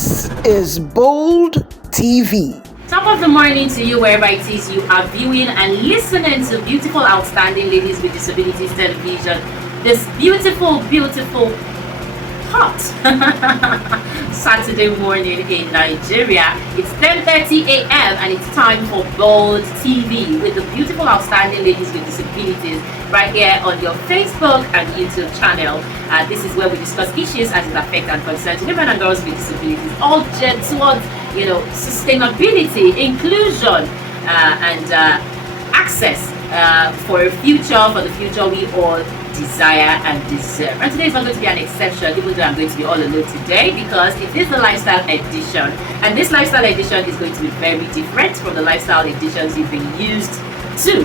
This is Bold TV. Top of the morning to you, wherever it is you are viewing and listening to beautiful, outstanding ladies with disabilities television. This beautiful, hot Saturday morning in Nigeria. It's 10:30 a.m. and it's time for Bold TV with the beautiful, outstanding ladies with disabilities right here on your Facebook and YouTube channel. This is where we discuss issues as it affects and concerns women and girls with disabilities, all geared towards sustainability, inclusion, and access for the future we all desire and deserve. And today is not going to be an exception, even though I'm going to be all alone today, because it is the lifestyle edition, and this lifestyle edition is going to be very different from the lifestyle editions you've been used to.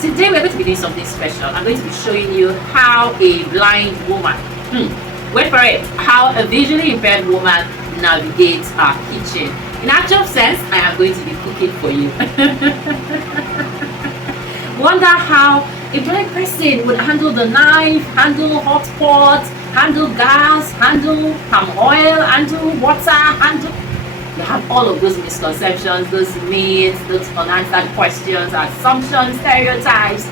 Today we're going to be doing something special. I'm going to be showing you how a blind woman, wait for it, how a visually impaired woman navigates our kitchen. In actual sense, I am going to be cooking for you. Wonder how a blind person would handle the knife, handle hot pot, handle gas, handle palm oil, handle water, you have all of those misconceptions, those myths, those unanswered questions, assumptions, stereotypes.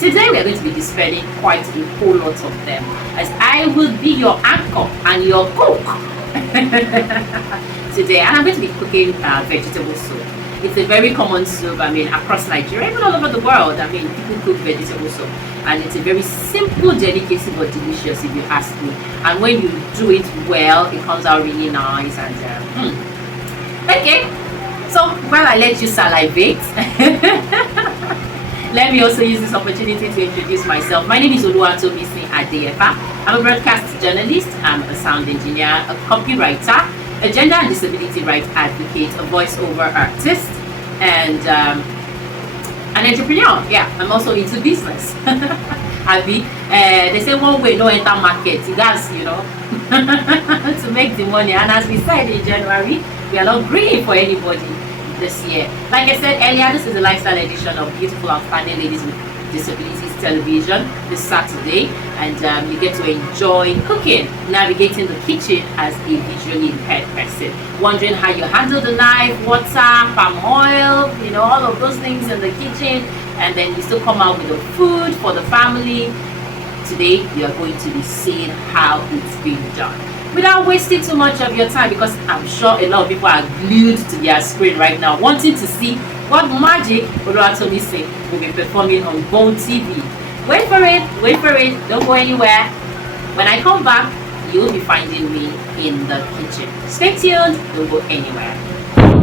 Today we are going to be dispelling quite a whole lot of them, as I will be your anchor and your cook today. And I'm going to be cooking vegetable soup. It's a very common soup, across Nigeria, even all over the world. People cook vegetable soup, and it's a very simple delicacy but delicious if you ask me. And when you do it well, it comes out really nice. And okay, so while I let you salivate, let me also use this opportunity to introduce myself. My name is Oluwatomisin A. I'm a broadcast journalist, I'm a sound engineer, a copywriter, a gender and disability rights advocate, a voiceover artist, and an entrepreneur. Yeah, I'm also into business. They say one way no enter market, you guys, to make the money. And as we said in January, we are not greedy for anybody this year. Like I said earlier, this is the lifestyle edition of beautiful, outstanding ladies with disabilities television this Saturday, and you get to enjoy cooking, navigating the kitchen as a visually impaired person, wondering how you handle the knife, water, palm oil, all of those things in the kitchen, and then you still come out with the food for the family. Today you are going to be seeing how it's being done without wasting too much of your time, because I'm sure a lot of people are glued to their screen right now wanting to see what magic Oluwatomisin will be performing on Bold TV. Wait for it, don't go anywhere. When I come back, you'll be finding me in the kitchen. Stay tuned, don't go anywhere.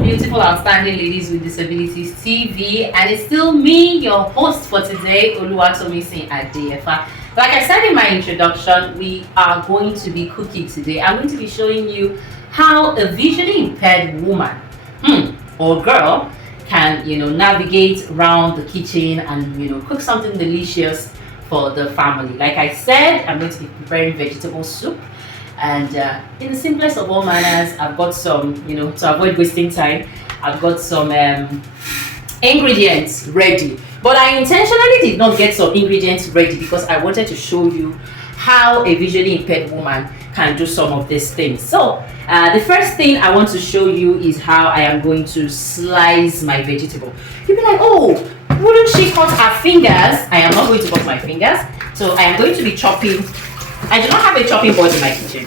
Beautiful, outstanding ladies with disabilities TV, and it's still me, your host for today, Oluwatomisin A. Like I said in my introduction, we are going to be cooking today. I'm going to be showing you how a visually impaired woman or girl can navigate around the kitchen and cook something delicious for the family. Like I said, I'm going to be preparing vegetable soup, and in the simplest of all manners, I've got some to avoid wasting time, I've got some ingredients ready. But I intentionally did not get some ingredients ready because I wanted to show you how a visually impaired woman can do some of these things. So the first thing I want to show you is how I am going to slice my vegetable. You'll be like, oh, wouldn't she cut her fingers? I am not going to cut my fingers. So I am going to be chopping. I do not have a chopping board in my kitchen.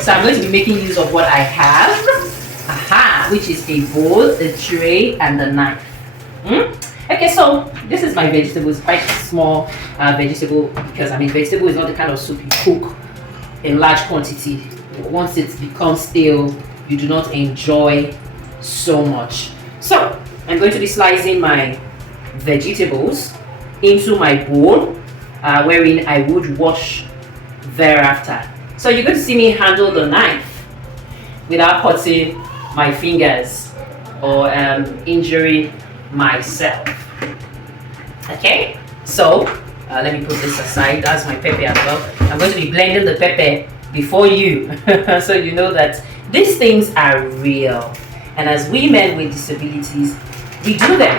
So I'm going to be making use of what I have, which is a bowl, a tray, and a knife. Okay, so this is my vegetables, quite small vegetable, because vegetable is not the kind of soup you cook in large quantity. Once it becomes stale, you do not enjoy so much. So I'm going to be slicing my vegetables into my bowl, wherein I would wash thereafter. So you're going to see me handle the knife without cutting my fingers or injuring myself. Okay, so let me put this aside. That's my pepper as well. I'm going to be blending the pepper before you so you know that these things are real, and as women with disabilities, we do them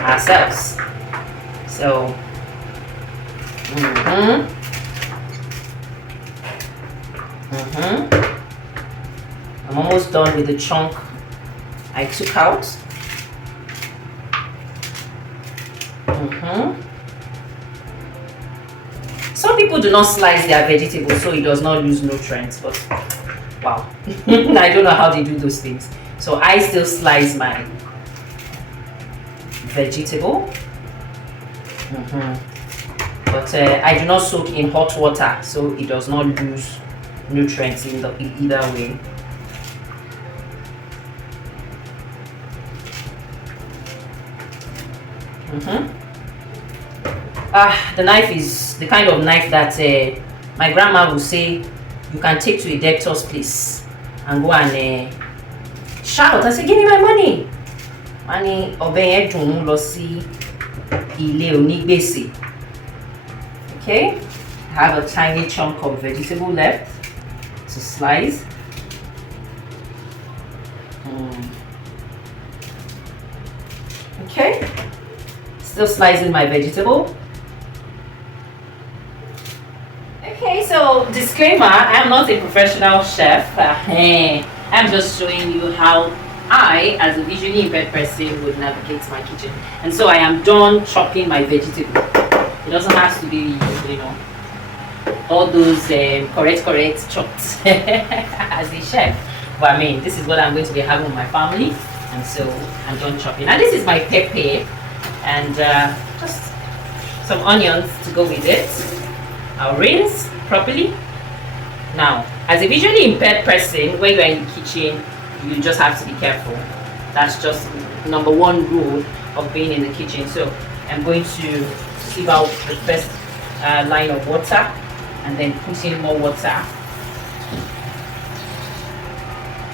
ourselves. So I'm almost done with the chunk I took out. Some people do not slice their vegetables so it does not lose nutrients, but wow. I don't know how they do those things. So I still slice my vegetable. But I do not soak in hot water so it does not lose nutrients in either way. The knife is the kind of knife that my grandma will say you can take to a debtor's place and go and shout and say, give me my money. Money obey dun lo si ile onigbese. Okay, I have a tiny chunk of vegetable left to slice. Okay, still slicing my vegetable. Okay, so disclaimer, I'm not a professional chef. I'm just showing you how I, as a visually impaired person, would navigate my kitchen. And so I am done chopping my vegetable. It doesn't have to be, all those correct chops as a chef. But I mean, this is what I'm going to be having with my family. And so I'm done chopping. And this is my pepper and just some onions to go with it. I'll rinse properly. Now, as a visually impaired person, when you're in the kitchen, you just have to be careful. That's just number one rule of being in the kitchen. So I'm going to sieve out the first line of water and then put in more water.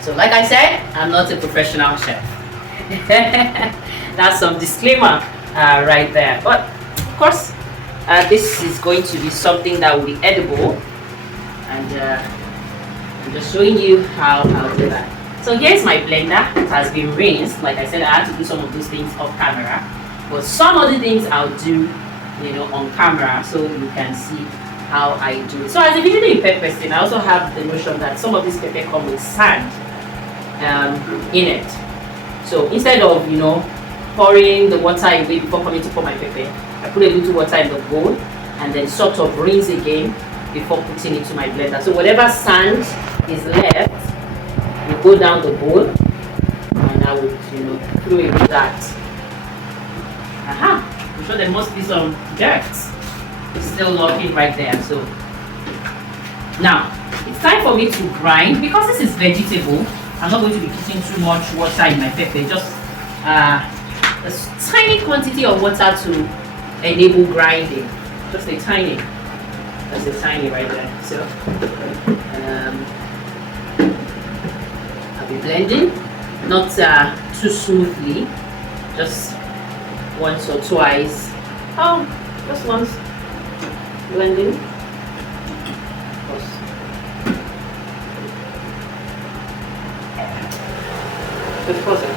So like I said, I'm not a professional chef. That's some disclaimer right there. But of course, this is going to be something that will be edible. And I'm just showing you how I'll do that. So here's my blender. It has been rinsed. Like I said, I had to do some of those things off camera. But some other things I'll do, on camera so you can see how I do it. So as a visually impaired person, I also have the notion that some of this pepper come with sand in it. So instead of pouring the water away before coming to pour my pepper, I put a little water in the bowl and then sort of rinse again before putting it to my blender. So whatever sand is left will go down the bowl and I would throw away that. I'm sure there must be some dirt still lurking right there. So now it's time for me to grind. Because this is vegetable, I'm not going to be putting too much water in my pepper, just a tiny quantity of water to enable grinding. Just a tiny. That's a tiny right there. So I'll be blending, not too smoothly, just once or twice. Oh, just once. Blending. Good process.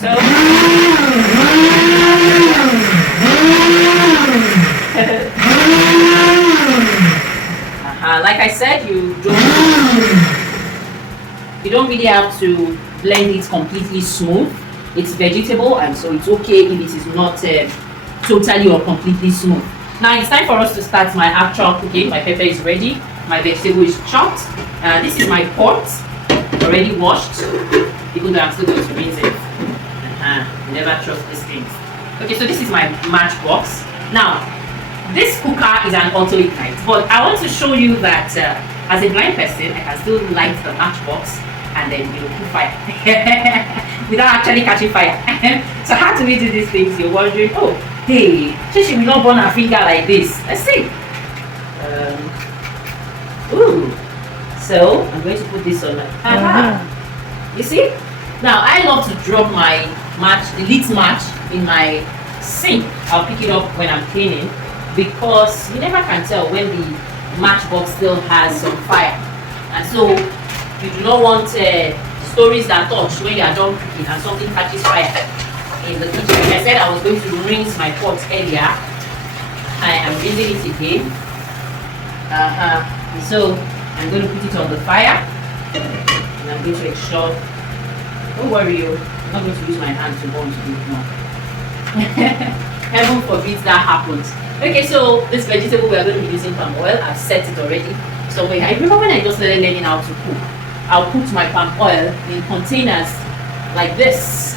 So like I said, you don't really have to blend it completely smooth. It's vegetable, and so it's okay if it is not totally or completely smooth. Now it's time for us to start my actual cooking. My pepper is ready. My vegetable is chopped. This is my pot, already washed, even though I'm still going to rinse it. Never trust these things. Okay, so this is my matchbox. Now, this cooker is an auto ignite, but I want to show you that as a blind person, I can still light the matchbox and then put fire without actually catching fire. So how do we do these things? You're wondering, oh, hey, she will not burn her finger like this. Let's see. So I'm going to put this on. You see? Now I love to drop my the lit match in my sink. I'll pick it up when I'm cleaning, because you never can tell when the matchbox still has some fire, and so you do not want stories that touch when you are done cooking and something catches fire in the kitchen. Like I said, I was going to rinse my pot earlier. I am rinsing it again. And so I'm going to put it on the fire, and I'm going to ensure, don't worry, I'm not going to use my hand to burn to do it now. Heaven forbid that happens. Okay, so this vegetable we are going to be using palm oil. I've set it already. So I remember when I just started learning how to cook, I'll put my palm oil in containers like this.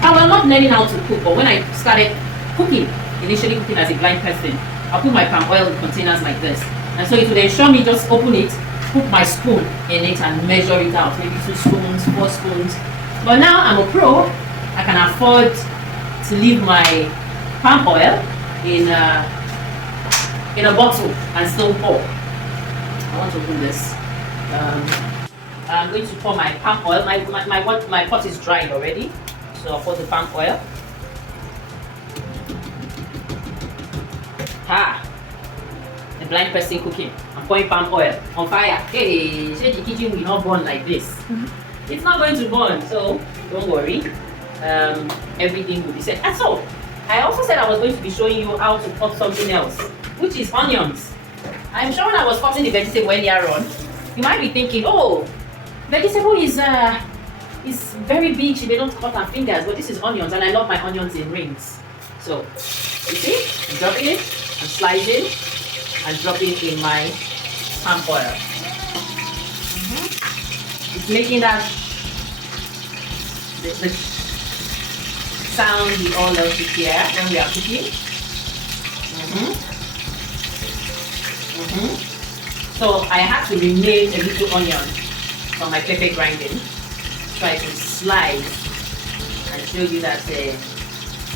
I was not learning how to cook, but when I started cooking, initially cooking as a blind person, I'll put my palm oil in containers like this. And so it would ensure me just open it, put my spoon in it and measure it out, maybe 2 spoons, 4 spoons. But now I'm a pro, I can afford to leave my palm oil in a bottle and still pour. I want to open this. I'm going to pour my palm oil. My pot is dried already, so I'll pour the palm oil. The blind person cooking. I'm pouring palm oil on fire. Hey, the kitchen will not burn like this. It's not going to burn, so don't worry. Everything will be set. And so, I also said I was going to be showing you how to cut something else, which is onions. I'm sure when I was cutting the vegetable earlier on, you might be thinking, oh, vegetable is very big, they don't cut our fingers, but this is onions, and I love my onions in rings. So, you see, I'm dropping it, I'm slicing, and dropping in my palm oil. It's making that the sound we all love to hear when we are cooking. So I have to remove a little onion from my pepper grinding, so I can slice and show you that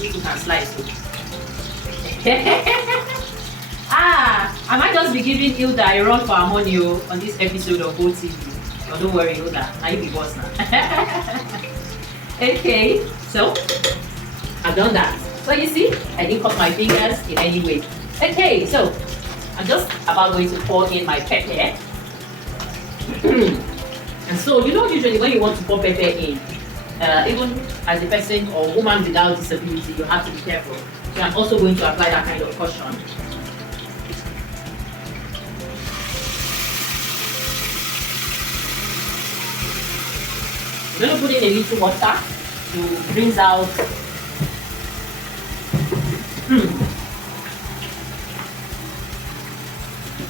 people can slice too. I might just be giving Hilda a run for her money on this episode of OTV. But don't worry, Hilda, now you be boss now. Okay, so I've done that. So you see, I didn't cut my fingers in any way. Okay, so I'm just about going to pour in my pepper. And so you know, usually when you want to pour pepper in, even as a person or woman without disability, you have to be careful. So I'm also going to apply that kind of caution. I'm going to put in a little water to bring out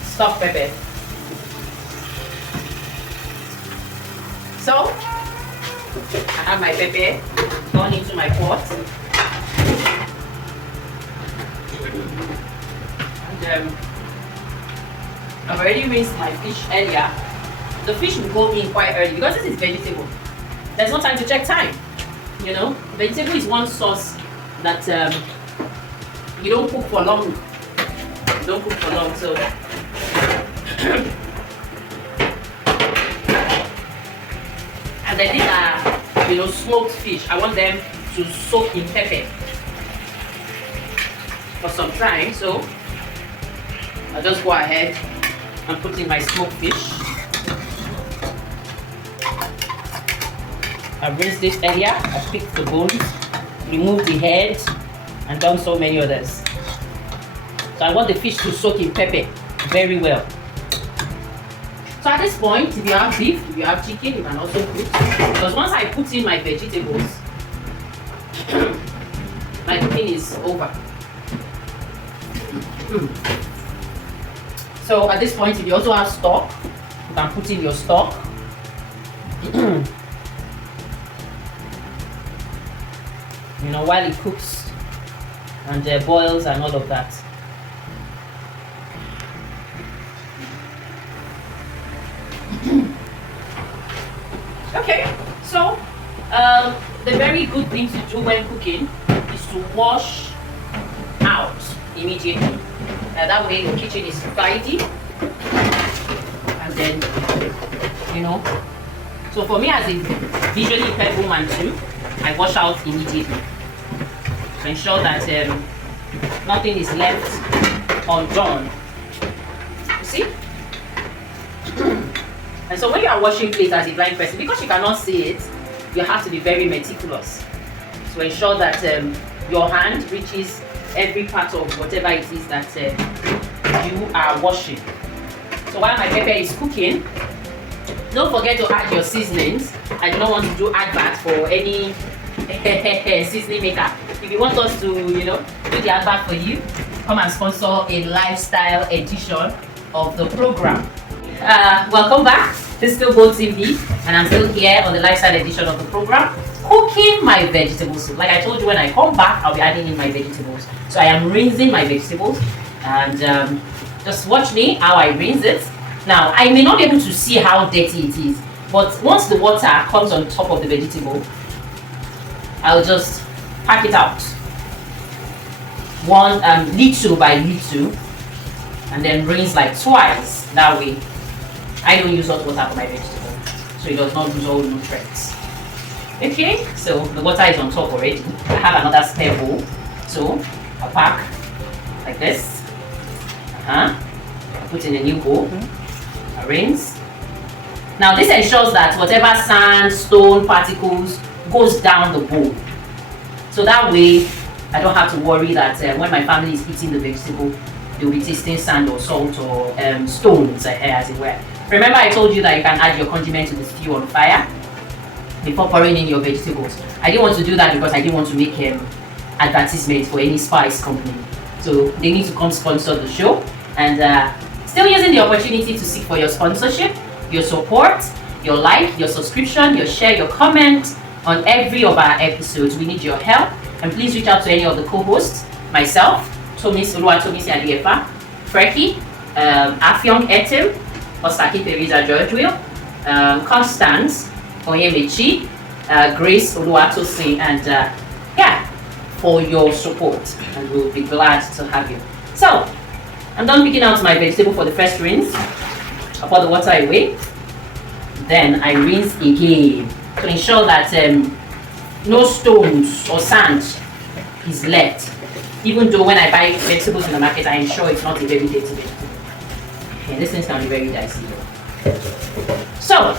stuffed pepper. So I have my pepper gone into my pot, and I've already rinsed my fish earlier. The fish will go in quite early because this is vegetable. There's no time to check time. You know, vegetable is one sauce that you don't cook for long. You don't cook for long, so and then these are, smoked fish. I want them to soak in pepper for some time. So I'll just go ahead and put in my smoked fish. I've rinsed this earlier. I've picked the bones, removed the head, and done so many others. So I want the fish to soak in pepper very well. So at this point, if you have beef, if you have chicken, you can also put. Because once I put in my vegetables, my cooking is over. So at this point, if you also have stock, you can put in your stock. While it cooks and boils and all of that. Okay, so the very good thing to do when cooking is to wash out immediately. That way your kitchen is tidy, and then so for me as a visually impaired woman too, I wash out immediately to ensure that nothing is left undone. You see? And so when you are washing plates as a blind person, because you cannot see it, you have to be very meticulous to ensure that your hand reaches every part of whatever it is that you are washing. So while my pepper is cooking, don't forget to add your seasonings. I do not want to do advert for any seasoning maker. If you want us to, do the advert for you, come and sponsor a lifestyle edition of the program. Welcome back. This is still Bold TV, and I'm still here on the lifestyle edition of the program, cooking my vegetable soup. Like I told you, when I come back, I'll be adding in my vegetables. So I am rinsing my vegetables, and just watch me how I rinse it. Now, I may not be able to see how dirty it is, but once the water comes on top of the vegetable, I'll just pack it out. One little by little, and then rinse like twice. That way, I don't use hot water for my vegetable, so it does not lose all nutrients. Okay, so the water is on top already. I have another spare bowl, so I'll pack like this. I put in a new bowl. I rinse. Now this ensures that whatever sand, stone, particles goes down the bowl. So that way, I don't have to worry that when my family is eating the vegetable, they'll be tasting sand or salt or stones, as it were. Remember, I told you that you can add your condiment to the stew on fire before pouring in your vegetables. I didn't want to do that because I didn't want to make advertisements for any spice company. So they need to come sponsor the show, and still using the opportunity to seek for your sponsorship, your support, your like, your subscription, your share, your comment on every of our episodes. We need your help, and please reach out to any of the co-hosts, myself, Oluwatomisin A, Freki, Afyong Etim, Osaki Teresa George Will, Constance Oyemechi, Grace Oluwatosin, and for your support, and we'll be glad to have you. So I'm done picking out my vegetable for the first rinse. I pour the water away, then I rinse again to ensure that no stones or sand is left. Even though when I buy vegetables in the market, I ensure it's not a very dirty vegetable. Okay, this thing can be very dicey. So,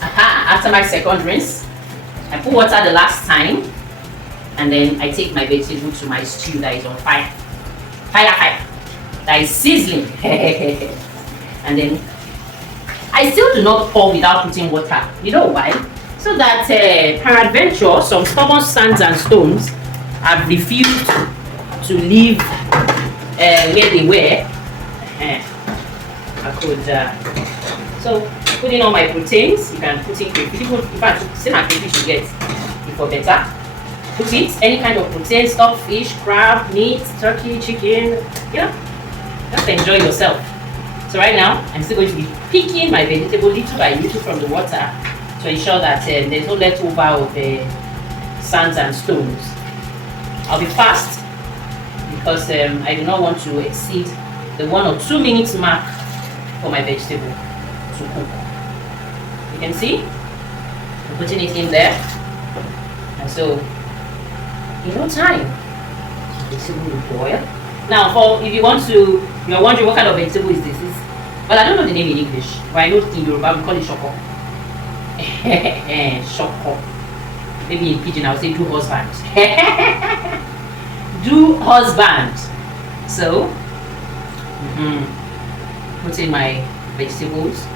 after my second rinse, I put water the last time, and then I take my vegetable to my stew that is on fire. Fire. That is sizzling. And then I still do not pour without putting water. You know why? So that peradventure some stubborn sands and stones have refused to leave where they were. I could so put in all my proteins. You can put in crayfish. In fact, same as crayfish you get for better. Put it any kind of protein, stock fish, crab, meat, turkey, chicken. Just enjoy yourself. So right now, I'm still going to be picking my vegetable little by little from the water to ensure that there's no leftover of sands and stones. I'll be fast because I do not want to exceed the 1 or 2 minutes mark for my vegetable to cook. You can see I'm putting it in there, and so in no time, the vegetable will boil. Now, if you're wondering what kind of vegetable is this? Well, I don't know the name in English, but I know in Yoruba we call it shoko. Shoko. Maybe in Pidgin I'll say do husband. Do husband. So, put in my vegetables,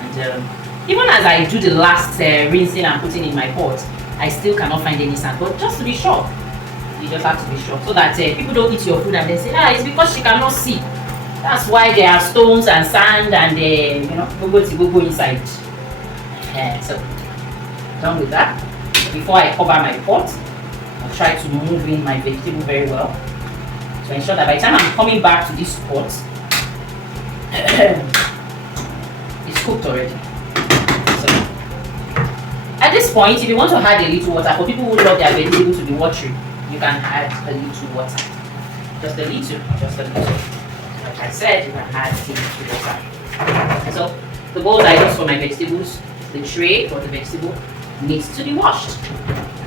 and even as I do the last rinsing and putting in my pot, I still cannot find any sand. But just to be sure, you just have to be sure so that people don't eat your food and they say, it's because she cannot see. That's why there are stones and sand and go inside. So done with that. Before I cover my pot, I'll try to move in my vegetable very well to ensure that by the time I'm coming back to this pot, it's cooked already. So at this point, if you want to add a little water, for people who love their vegetable to be watery, you can add a little water. Just a little. Like I said, you can add a little water. And so the bowl I use for my vegetables, the tray for the vegetable, needs to be washed.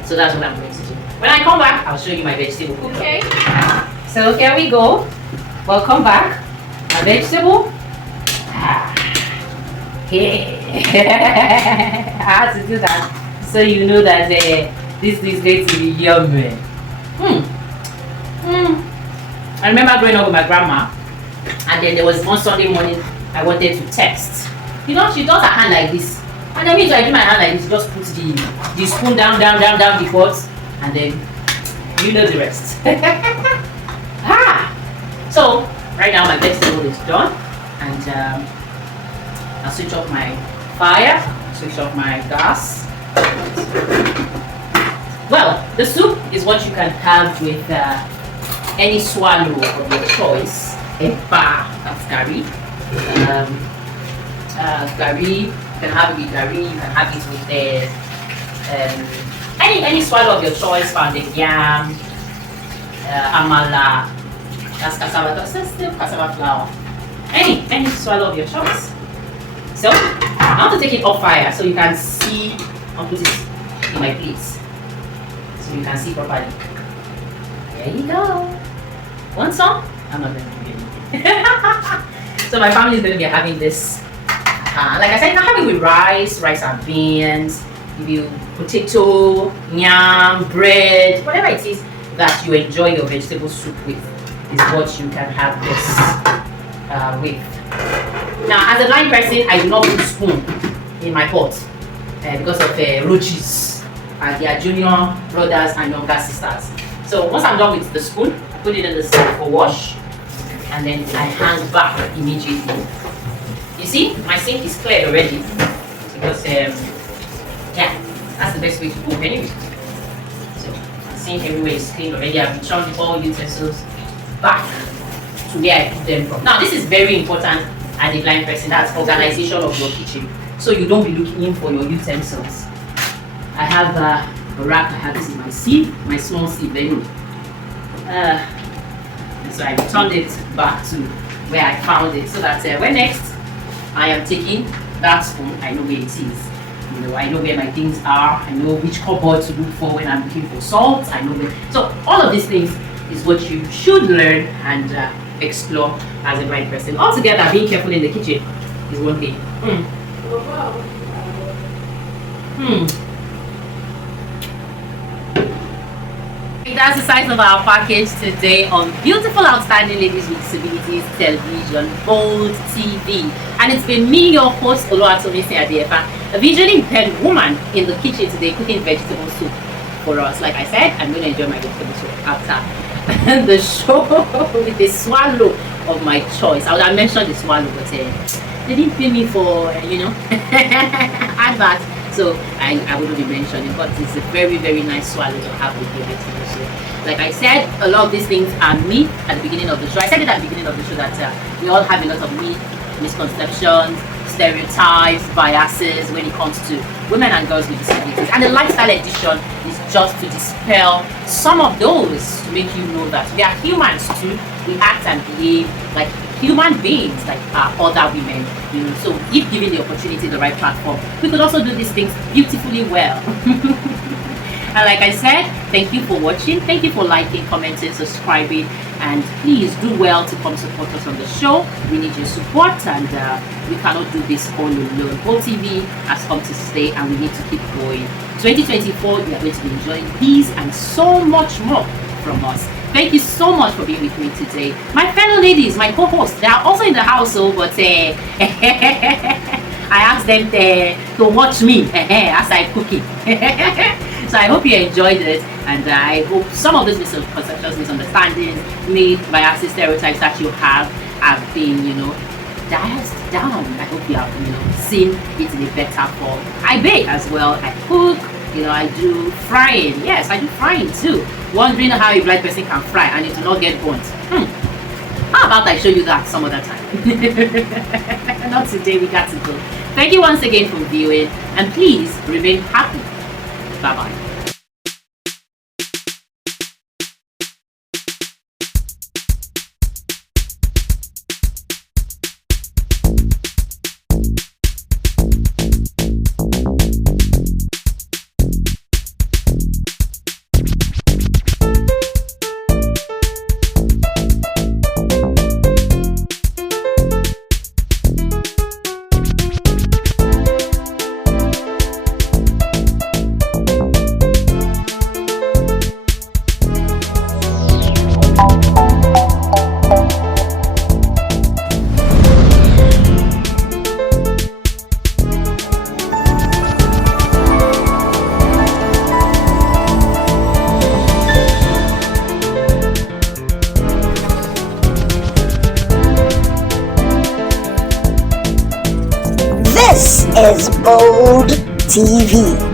So that's what I'm going to do. When I come back, I'll show you my vegetable. Okay. So here we go. Welcome back. My vegetable. I had to do that so you know that this is going to be yummy. I remember growing up with my grandma. And then there was one Sunday morning I wanted to text. You know, she does her hand like this. And then me too, I do my hand like this, just put the spoon down the pot, and then you know the rest. So right now my vegetable is done, and I'll switch off my fire, switch off my gas. Well, the soup is what you can have with any swallow of your choice. Eba, that's curry. Curry, you can have it with curry, you can have it with any swallow of your choice, pounded yam, amala, that's cassava, that's still cassava flour. Any swallow of your choice. So I want to take it off fire so you can see. I'll put it in my plate so you can see properly. There you go. Want some? I'm not going to do anything. So my family is going to be having this. Like I said, you can have it with rice and beans, give you potato, yam, bread, whatever it is that you enjoy your vegetable soup with is what you can have this with. Now, as a blind person, I do not put spoon in my pot because of roaches and their junior brothers and younger sisters. So once I'm done with the spoon, I put it in the sink for wash, and then I hang back immediately. You see, my sink is cleared already because yeah, that's the best way to cook anyway. So the sink everywhere is clean already. I've returned all utensils back to where I put them from. Now, this is very important as a blind person. That's organization of your kitchen, so you don't be looking for your utensils. I have a rack. I have this in my sieve, my small sieve anyway. So I returned it back to where I found it, so that when next I am taking that spoon, I know where it is. You know, I know where my things are. I know which cupboard to look for when I'm looking for salt. I know where. So all of these things is what you should learn and explore as a blind person. Altogether, being careful in the kitchen is one thing. That's the size of our package today on Beautiful Outstanding Ladies with Disabilities Television, Bold TV. And it's been me, your host, Oluwatomisin A, a visually impaired woman in the kitchen today cooking vegetable soup for us. Like I said, I'm going to enjoy my vegetable soup after the show with a swallow of my choice. I would have mentioned the swallow, but they didn't pay me for, advert. So I wouldn't be mentioning, but it's a very, very nice swallow to have with your vegetable soup. Like I said, a lot of these things are myth at the beginning of the show. I said it at the beginning of the show that we all have a lot of myth, misconceptions, stereotypes, biases when it comes to women and girls with disabilities. And the lifestyle edition is just to dispel some of those, to make you know that we are humans too. We act and behave like human beings, like other women. You know, so if given the opportunity, the right platform, we could also do these things beautifully well. And like I said, thank you for watching. Thank you for liking, commenting, subscribing, and please do well to come support us on the show. We need your support, and we cannot do this all alone. Bold TV has come to stay, and we need to keep going. 2024, we are going to be enjoying these and so much more from us. Thank you so much for being with me today. My fellow ladies, my co-hosts, they are also in the household, but I asked them to watch me as I cook it. So I hope you enjoyed it, and I hope some of these misconceptions, misunderstandings, myths, biases, stereotypes that you have been, dialed down. I hope you have, seen it in a better form. I bake as well. I cook. I do frying. Yes, I do frying too. Wondering how a blind person can fry and it will not get burnt. How about I show you that some other time? Not today, we got to go. Thank you once again for viewing, and please remain happy. Bye-bye. is Bold TV.